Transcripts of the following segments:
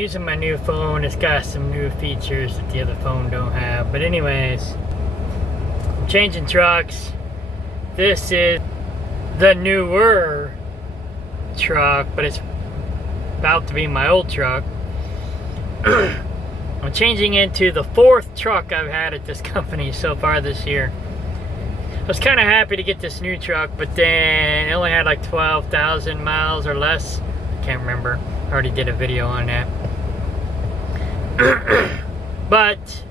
using my new phone. It's got some new features that the other phone don't have. But anyways, I'm changing trucks. This is the newer truck, but it's about to be my old truck. I'm changing into the 4th truck I've had at this company so far this year. I was kind of happy to get this new truck, but then it only had like 12,000 miles or less. I can't remember. I already did a video on that. But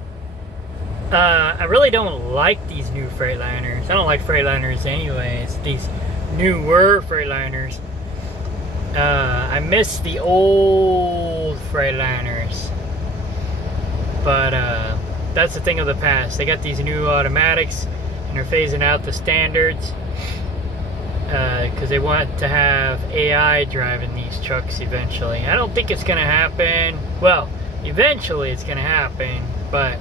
I really don't like these new Freightliners. I don't like Freightliners anyways. These newer Freightliners. I miss the old Freightliners. But that's the thing of the past. They got these new automatics and they're phasing out the standards because they want to have AI driving these trucks eventually. I don't think it's going to happen. Well, eventually it's going to happen, but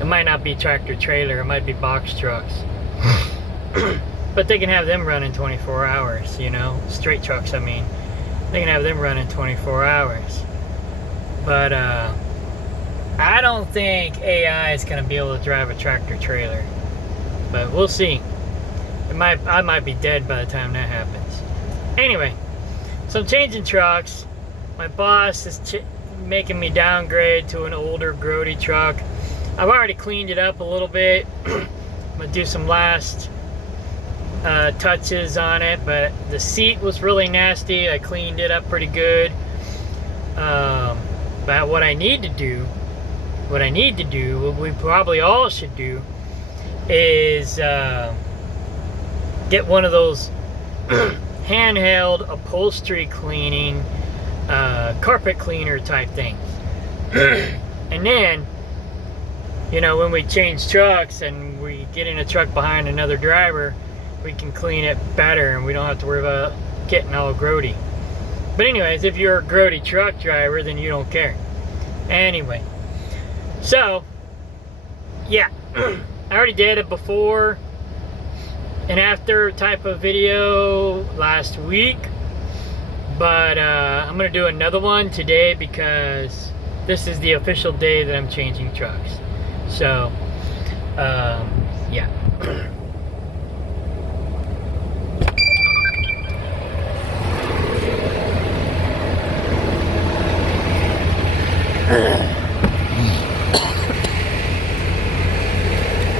it might not be tractor trailer. It might be box trucks. But they can have them running 24 hours, you know, straight trucks. I mean, they can have them running 24 hours. But I don't think AI is going to be able to drive a tractor trailer. But we'll see. I might be dead by the time that happens. Anyway, so I'm changing trucks. My boss is making me downgrade to an older grody truck. I've already cleaned it up a little bit. I'm going to do some last touches on it, but the seat was really nasty. I cleaned it up pretty good. But what I need to do, what we probably all should do, is get one of those handheld upholstery cleaning, carpet cleaner type things. And then, you know, when we change trucks and we get in a truck behind another driver, we can clean it better and we don't have to worry about getting all grody. But anyways, if you're a grody truck driver, then you don't care. Anyway, so yeah, I already did a before and after type of video last week, but I'm gonna do another one today because this is the official day that I'm changing trucks. So yeah.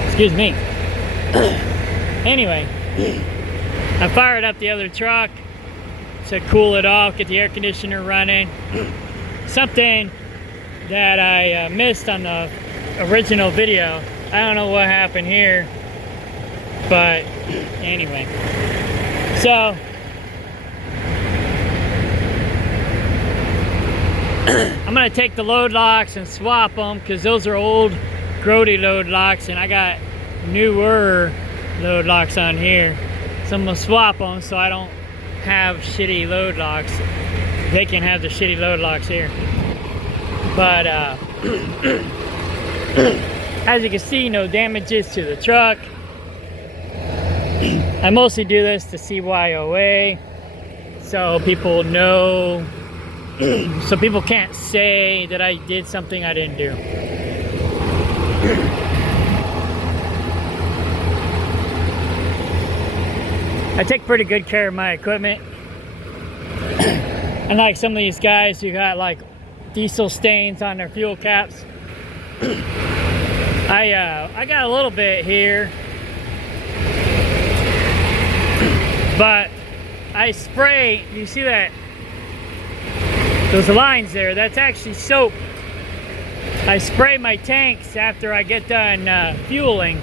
Excuse me. Anyway, I fired up the other truck to cool it off, get the air conditioner running. Something that I missed on the original video. I don't know what happened here, but anyway. So I'm gonna take the load locks and swap them because those are old grody load locks and I got newer load locks on here. So I'm gonna swap them so I don't have shitty load locks. They can have the shitty load locks here. But as you can see, no damages to the truck. I mostly do this to CYOA so people know, so people can't say that I did something I didn't do. I take pretty good care of my equipment. Unlike some of these guys who got like diesel stains on their fuel caps. I got a little bit here, but I spray, you see that? Those lines there, that's actually soap. I spray my tanks after I get done fueling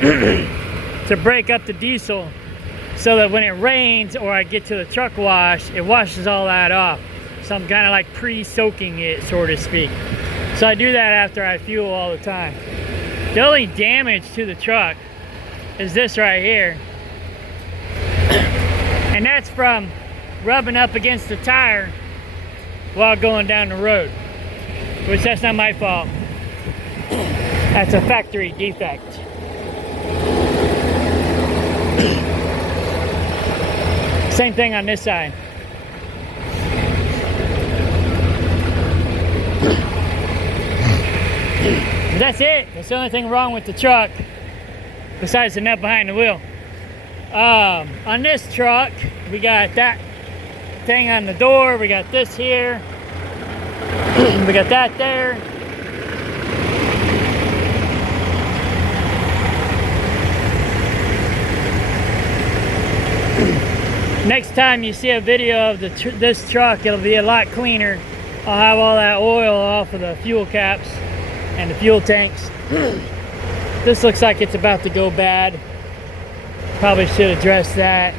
to break up the diesel so that when it rains or I get to the truck wash, it washes all that off. So I'm kind of like pre-soaking it, so to speak. So I do that after I fuel all the time. The only damage to the truck is this right here. And that's from rubbing up against the tire while going down the road, which that's not my fault. That's a factory defect. Same thing on this side. That's it. That's the only thing wrong with the truck, besides the nut behind the wheel. On this truck, we got that thing on the door. We got this here. We got that there. Next time you see a video of this truck, it'll be a lot cleaner. I'll have all that oil off of the fuel caps and the fuel tanks. This looks like it's about to go bad. Probably should address that.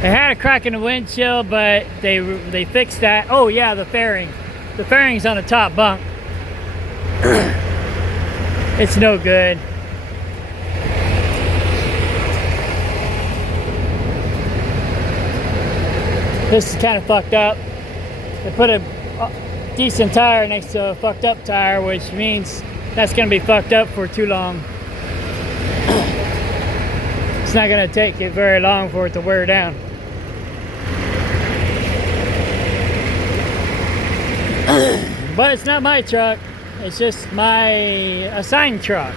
They had a crack in the windshield, but they fixed that. Oh yeah, the fairing. The fairing's on the top bunk. It's no good. This is kind of fucked up. They put a decent tire next to a fucked up tire, which means that's gonna be fucked up for too long. It's not gonna take it very long for it to wear down. But it's not my truck, it's just my assigned truck.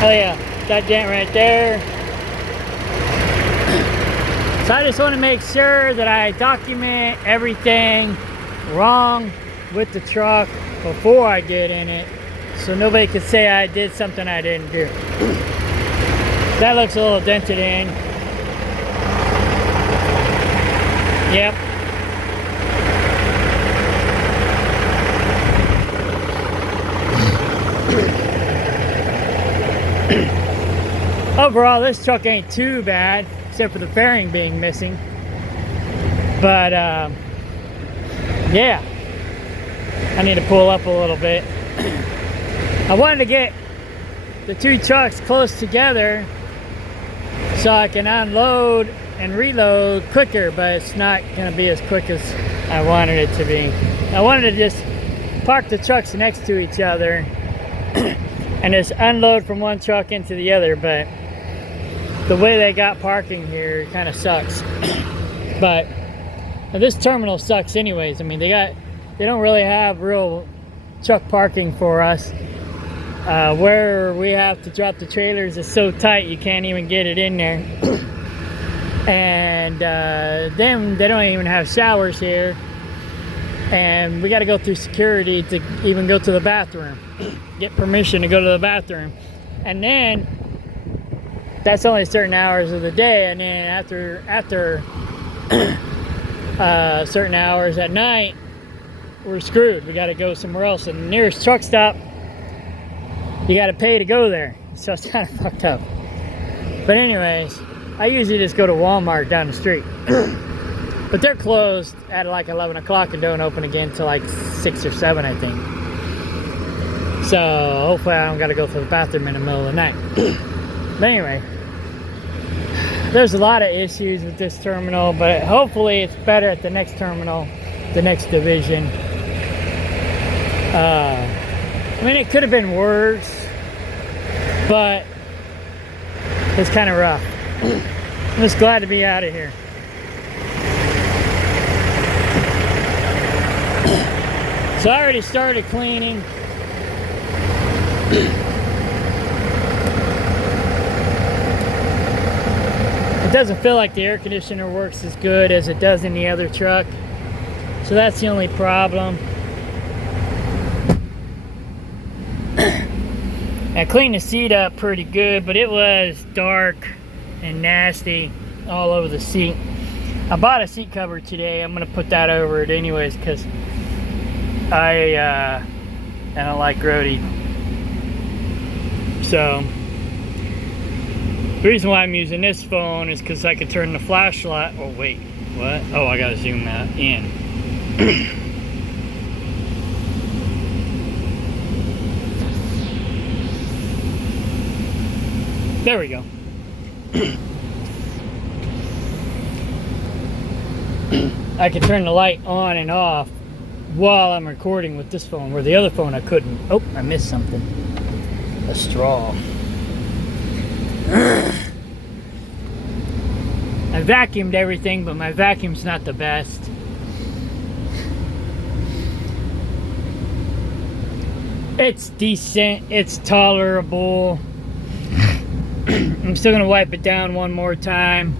Oh yeah, that dent right there. So I just want to make sure that I document everything wrong with the truck before I get in it, so nobody could say I did something I didn't do. That looks a little dented in. Yep. Overall, this truck ain't too bad, except for the fairing being missing. But yeah, I need to pull up a little bit. I wanted to get the two trucks close together so I can unload and reload quicker, but it's not gonna be as quick as I wanted it to be. I wanted to just park the trucks next to each other and just unload from one truck into the other, but the way they got parking here kind of sucks. But this terminal sucks anyways. I mean, they don't really have real truck parking for us. Where we have to drop the trailers is so tight you can't even get it in there. And then they don't even have showers here, and we got to go through security to even go to the bathroom, get permission to go to the bathroom. And then that's only certain hours of the day, and then after certain hours at night, we're screwed. We got to go somewhere else, and the nearest truck stop, you got to pay to go there. So it's kind of fucked up. But anyways, I usually just go to Walmart down the street. But they're closed at like 11 o'clock and don't open again until like 6 or 7, I think. So hopefully I don't got to go to the bathroom in the middle of the night. But anyway, there's a lot of issues with this terminal, but hopefully it's better at the next terminal, the next division. I mean, it could have been worse, but it's kind of rough. I'm just glad to be out of here. So I already started cleaning. It doesn't feel like the air conditioner works as good as it does in the other truck. So that's the only problem. I cleaned the seat up pretty good, but it was dark and nasty all over the seat. I bought a seat cover today. I'm gonna put that over it anyways, because I don't like grody. So the reason why I'm using this phone is because I can turn the flashlight. Oh wait, what? Oh, I gotta zoom that in. There we go. I can turn the light on and off while I'm recording with this phone, where the other phone I couldn't. Oh, I missed something. A straw. I vacuumed everything, but my vacuum's not the best. It's decent, it's tolerable. I'm still gonna wipe it down one more time.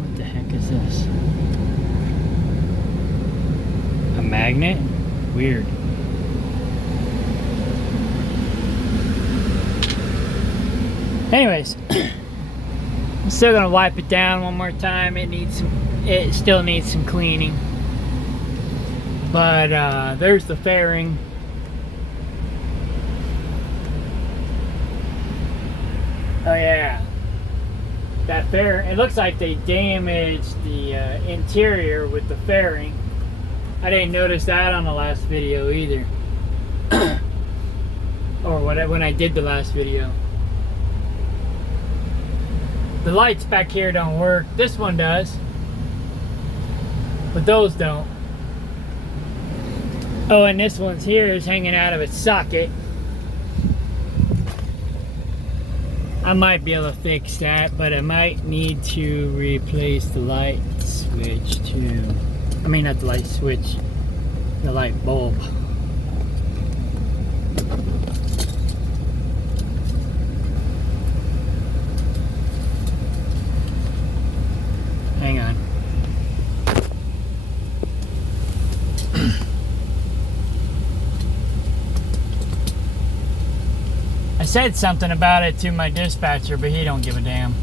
What the heck is this? A magnet? Weird. Anyways, I'm still gonna wipe it down one more time. It still needs some cleaning. But there's the fairing. Oh yeah, that fairing. It looks like they damaged the interior with the fairing. I didn't notice that on the last video either. Or when I did the last video. The lights back here don't work. This one does, but those don't. Oh, and this one's here is hanging out of its socket. I might be able to fix that, but I might need to replace the light switch too. I mean, not the light switch, the light bulb. Hang on. I said something about it to my dispatcher, but he don't give a damn.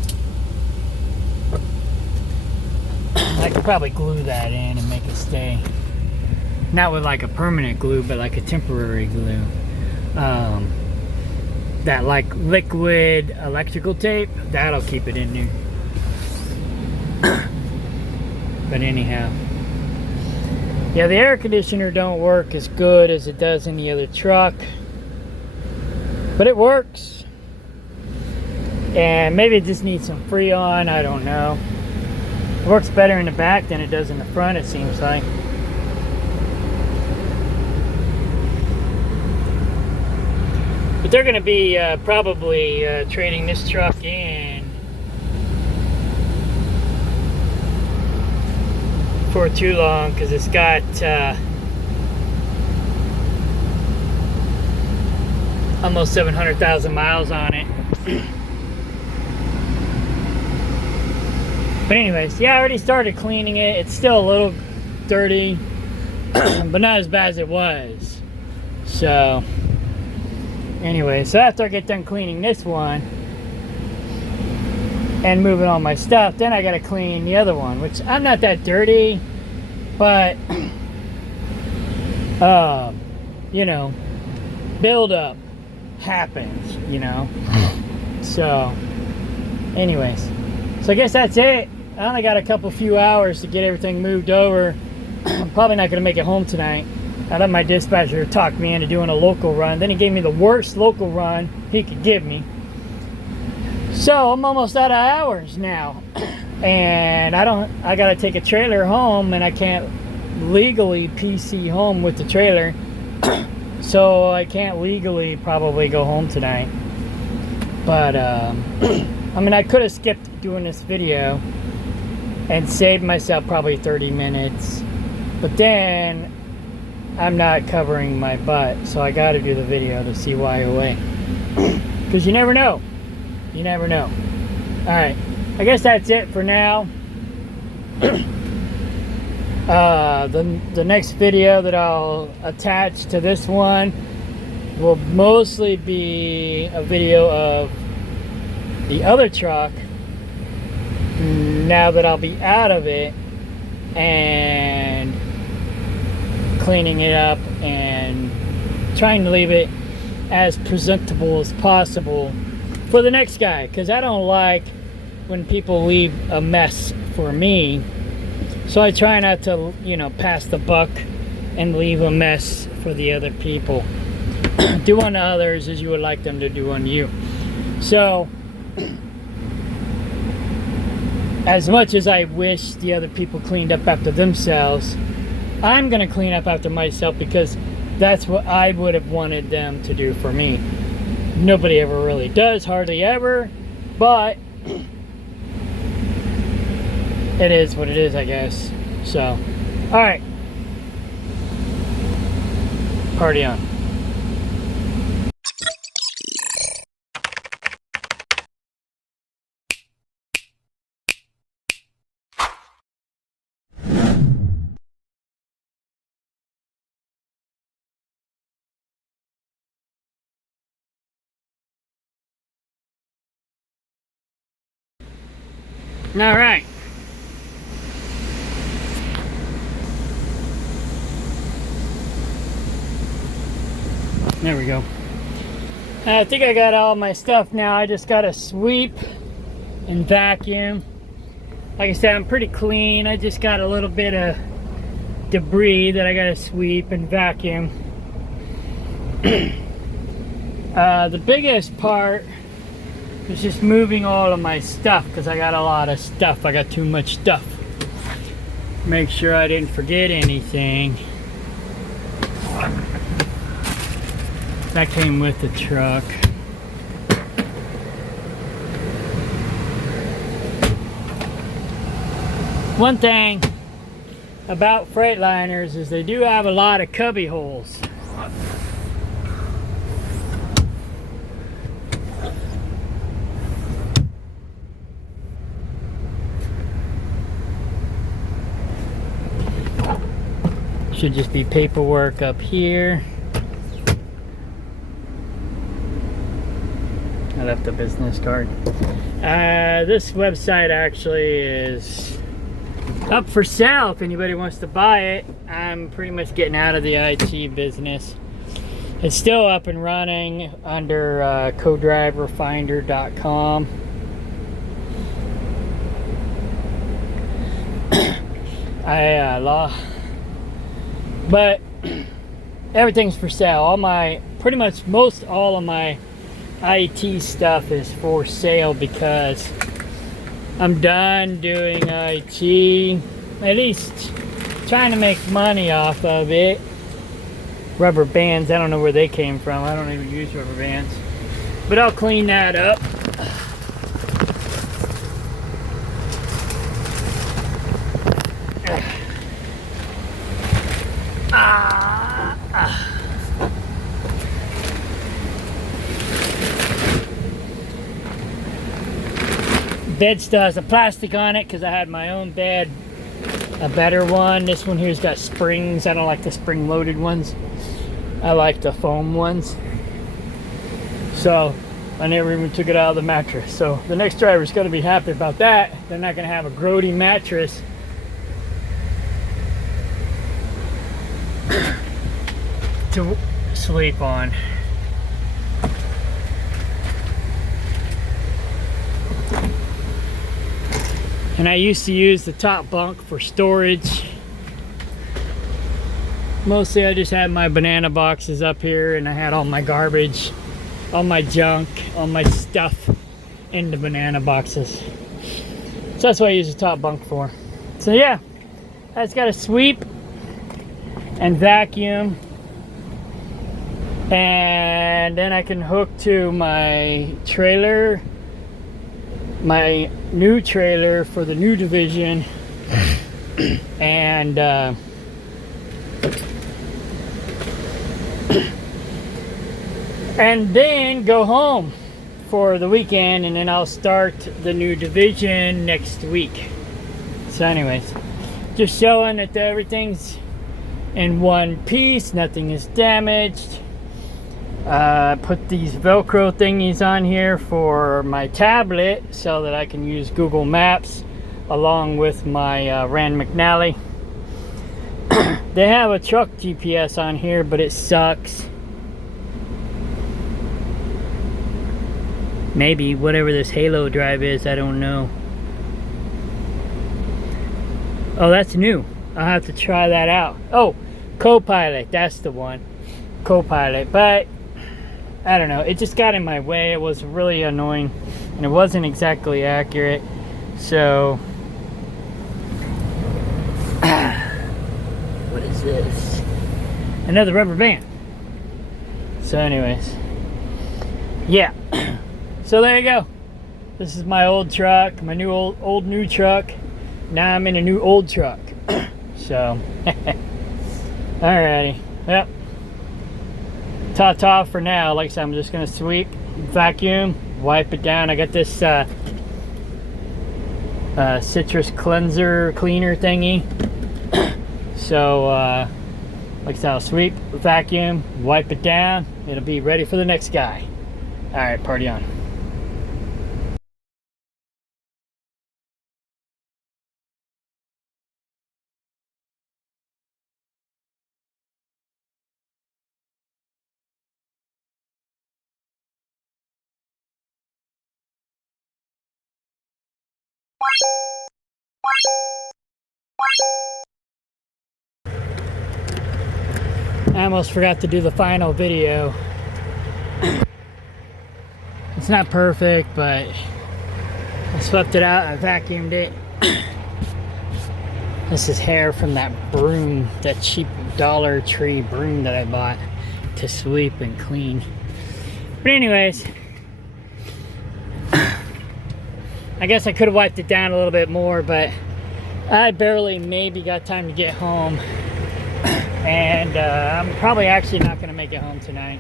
I could probably glue that in and make it stay. Not with like a permanent glue, but like a temporary glue. That like liquid electrical tape, that'll keep it in there. But anyhow. Yeah, the air conditioner don't work as good as it does in the other truck. But it works. And maybe it just needs some Freon, I don't know. It works better in the back than it does in the front, it seems like. But they're going to be probably trading this truck in for too long, because it's got almost 700,000 miles on it. But anyways, yeah, I already started cleaning it. It's still a little dirty, but not as bad as it was. So anyway, so after I get done cleaning this one and moving all my stuff, then I gotta clean the other one, which I'm not that dirty, but you know, build up happens, you know. So anyways, so I guess that's it. I only got a few hours to get everything moved over. I'm probably not gonna make it home tonight. I let my dispatcher talk me into doing a local run. Then he gave me the worst local run he could give me. So I'm almost out of hours now. And I gotta take a trailer home, and I can't legally PC home with the trailer. So I can't legally probably go home tonight. But I mean, I could have skipped doing this video and saved myself probably 30 minutes. But then I'm not covering my butt, so I got to do the video to see why away. Because you never know. You never know. Alright, I guess that's it for now. The next video that I'll attach to this one will mostly be a video of the other truck now that I'll be out of it, and cleaning it up and trying to leave it as presentable as possible for the next guy, because I don't like when people leave a mess for me. So I try not to, you know, pass the buck and leave a mess for the other people. Do unto others as you would like them to do unto you. So as much as I wish the other people cleaned up after themselves, I'm gonna clean up after myself because that's what I would have wanted them to do for me. Nobody ever really does, hardly ever, but it is what it is, I guess. So, all right, party on. All right. There we go. I think I got all my stuff now. I just gotta sweep and vacuum. Like I said, I'm pretty clean. I just got a little bit of debris that I gotta sweep and vacuum. The biggest part is just moving all of my stuff because I got a lot of stuff. I got too much stuff. Make sure I didn't forget anything. That came with the truck. One thing about Freightliners is they do have a lot of cubby holes. Should just be paperwork up here. I left a business card. This website actually is up for sale if anybody wants to buy it. I'm pretty much getting out of the IT business. It's still up and running under codriverfinder.com. But everything's for sale. Pretty much most all of my IT stuff is for sale because I'm done doing IT, at least trying to make money off of it. Rubber bands, I don't know where they came from. I don't even use rubber bands, but I'll clean that up. Bed still has the plastic on it because I had my own bed, a better one. This one here's got springs. I don't like the spring loaded ones. I like the foam ones. So I never even took it out of the mattress. So the next driver's going to be happy about that. They're not going to have a grody mattress to sleep on. And I used to use the top bunk for storage. Mostly I just had my banana boxes up here and I had all my garbage, all my junk, all my stuff in the banana boxes. So that's what I use the top bunk for. So yeah, I just gotta sweep and vacuum. And then I can hook to my trailer, my new trailer for the new division, and then go home for the weekend, and then I'll start the new division next week. So anyways, just showing that everything's in one piece, nothing is damaged. Put these Velcro thingies on here for my tablet so that I can use Google Maps along with my Rand McNally. They have a truck GPS on here, but it sucks. Maybe whatever this Halo drive is, I don't know. Oh, that's new. I'll have to try that out. Oh, Copilot, that's the one. Copilot, but I don't know, it just got in my way. It was really annoying and it wasn't exactly accurate. So what is this? Another rubber band. So anyways, yeah. So there you go. This is my old truck, my new old new truck. Now I'm in a new old truck. So, alrighty. Yep. Ta-ta for now. Like I said, I'm just gonna sweep, vacuum, wipe it down. I got this citrus cleanser cleaner thingy. So, like I said, I'll sweep, vacuum, wipe it down. It'll be ready for the next guy. Alright, party on. I almost forgot to do the final video. It's not perfect, but I swept it out, I vacuumed it. This is hair from that broom, that cheap Dollar Tree broom that I bought to sweep and clean. But anyways, I guess I could have wiped it down a little bit more, but I barely maybe got time to get home. And I'm probably actually not going to make it home tonight.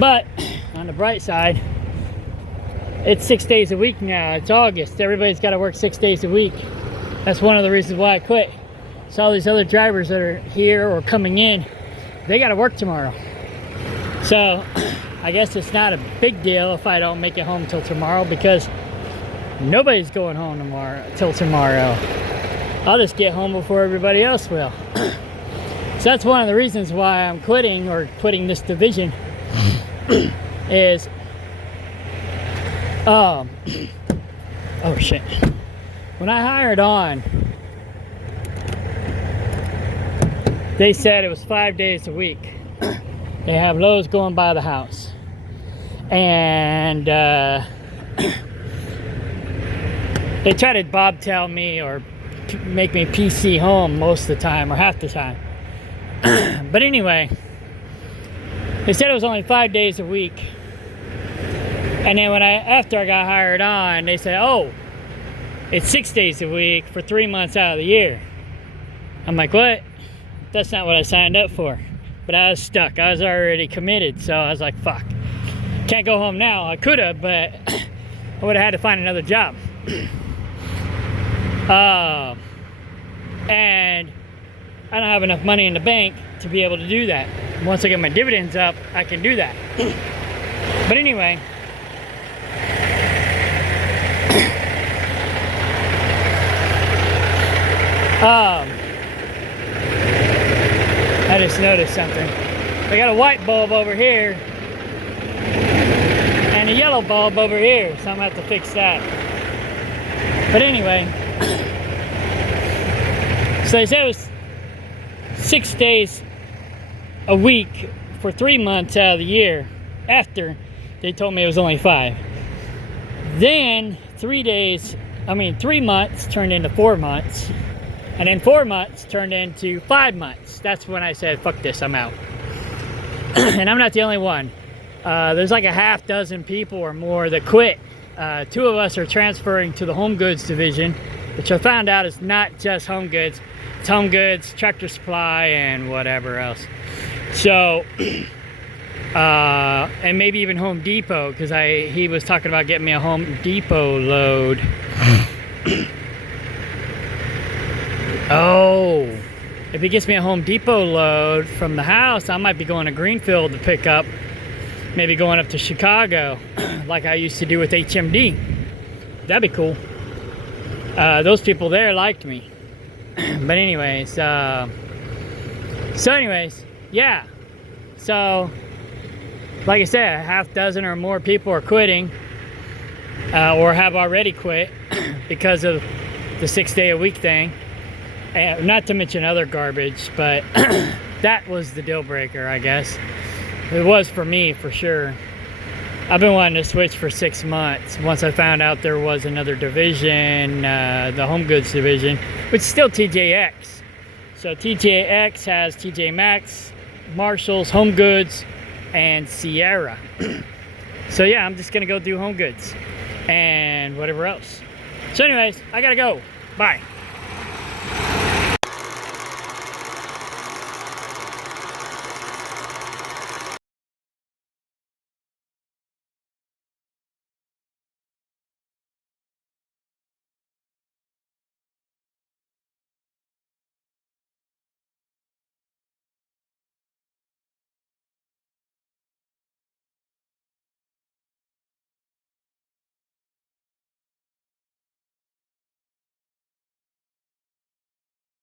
But on the bright side, it's 6 days a week now. It's August. Everybody's got to work 6 days a week. That's one of the reasons why I quit. So all these other drivers that are here or coming in, they got to work tomorrow. So I guess it's not a big deal if I don't make it home till tomorrow, because nobody's going home till tomorrow. I'll just get home before everybody else will. So that's one of the reasons why I'm quitting, or quitting this division, is oh shit. When I hired on, they said it was 5 days a week. They have loads going by the house. And they try to bobtail me or make me PC home most of the time, or half the time. But anyway, they said it was only 5 days a week. And then after I got hired on, they said, oh, it's 6 days a week for 3 months out of the year. I'm like, what? That's not what I signed up for. But I was stuck. I was already committed. So I was like, fuck. Can't go home now. I could have, but I would have had to find another job. And I don't have enough money in the bank to be able to do that. Once I get my dividends up, I can do that. But anyway, I just noticed something. I got a white bulb over here and a yellow bulb over here, so I'm gonna have to fix that. But anyway, so they said it was 6 days a week for 3 months out of the year. After they told me it was only 5. Then 3 months turned into 4 months. And then 4 months turned into 5 months. That's when I said, fuck this, I'm out. And I'm not the only one. There's like a half dozen people or more that quit. 2 of us are transferring to the home goods division, which I found out is not just home goods. It's home goods, Tractor Supply, and whatever else. So, and maybe even Home Depot, because he was talking about getting me a Home Depot load. Oh, if he gets me a Home Depot load from the house, I might be going to Greenfield to pick up. Maybe going up to Chicago, like I used to do with HMD. That'd be cool. Those people there liked me. But anyways, yeah. So, like I said, a half dozen or more people are quitting, or have already quit because of the 6 day a week thing. Not to mention other garbage, but that was the deal breaker, I guess. It was for me, for sure. I've been wanting to switch for 6 months. Once I found out there was another division, the home goods division, which is still TJX. So TJX has TJ Maxx, Marshalls, Home Goods, and Sierra. So yeah, I'm just gonna go do Home Goods and whatever else. So anyways, I gotta go. Bye.